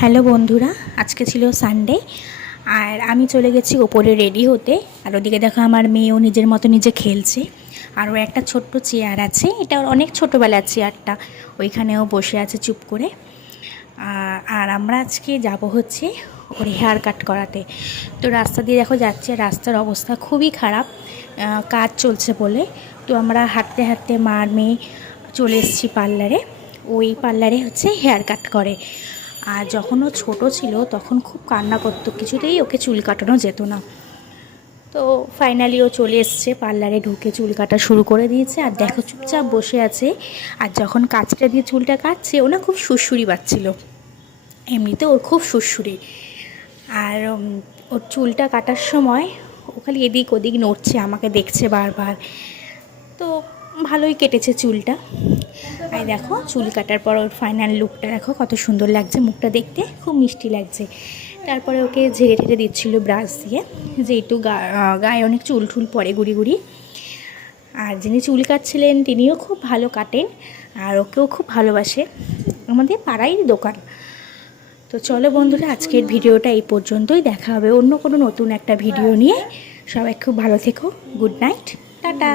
Hello বন্ধুরা, আজকে ছিল সানডে আর আমি চলে গেছি ওপরে রেডি হতে। আর ওদিকে দেখো আমার মেয়েও নিজের মতো নিজে খেলছে। আর ও একটা ছোট্ট চেয়ার আছে, এটা ওর অনেক ছোটোবেলার চেয়ারটা, ওইখানেও বসে আছে চুপ করে। আর আমরা আজকে যাব হচ্ছে ওর হেয়ার কাট করাতে। তো রাস্তা দিয়ে দেখো যাচ্ছে, রাস্তার অবস্থা খুবই খারাপ, কাজ চলছে বলে। তো আমরা হাঁটতে হাঁটতে মার মেয়ে চলে এসেছি পার্লারে। ওই পার্লারে হচ্ছে হেয়ার কাট করে। আর যখন ও ছোটো ছিল তখন খুব কান্না করতো, কিছুতেই ওকে চুল কাটানো যেত না। তো ফাইনালি ও চলে এসছে পার্লারে, ঢুকে চুল কাটা শুরু করে দিয়েছে। আর দেখো চুপচাপ বসে আছে। আর যখন কাঁচটা দিয়ে চুলটা কাটছে, ও না খুব সুড়সুড়ি পাচ্ছিল, এমনিতে ওর খুব সুড়সুড়ি। আর ওর চুলটা কাটার সময় ও খালি এদিক ওদিক নড়ছে, আমাকে দেখছে বারবার। তো ভালোই কেটেছে চুলটা। আর দেখো চুল কাটার পর ওর ফাইনাল লুকটা দেখো কত সুন্দর লাগছে, মুখটা দেখতে খুব মিষ্টি লাগছে। তারপরে ওকে ঝেড়ে ঠেড়ে দিচ্ছিলো ব্রাশ দিয়ে, যেহেতু গায়ে অনেক চুল ঠুল পড়ে গুড়ি গুড়ি। আর যিনি চুল কাটছিলেন তিনিও খুব ভালো কাটেন, আর ওকেও খুব ভালোবাসে, আমাদের পাড়াই দোকান। তো চলো বন্ধুরা, আজকের ভিডিওটা এই পর্যন্তই। দেখা হবে অন্য কোনো নতুন একটা ভিডিও নিয়ে। সবাই খুব ভালো থেকো, গুড নাইট, টাটা।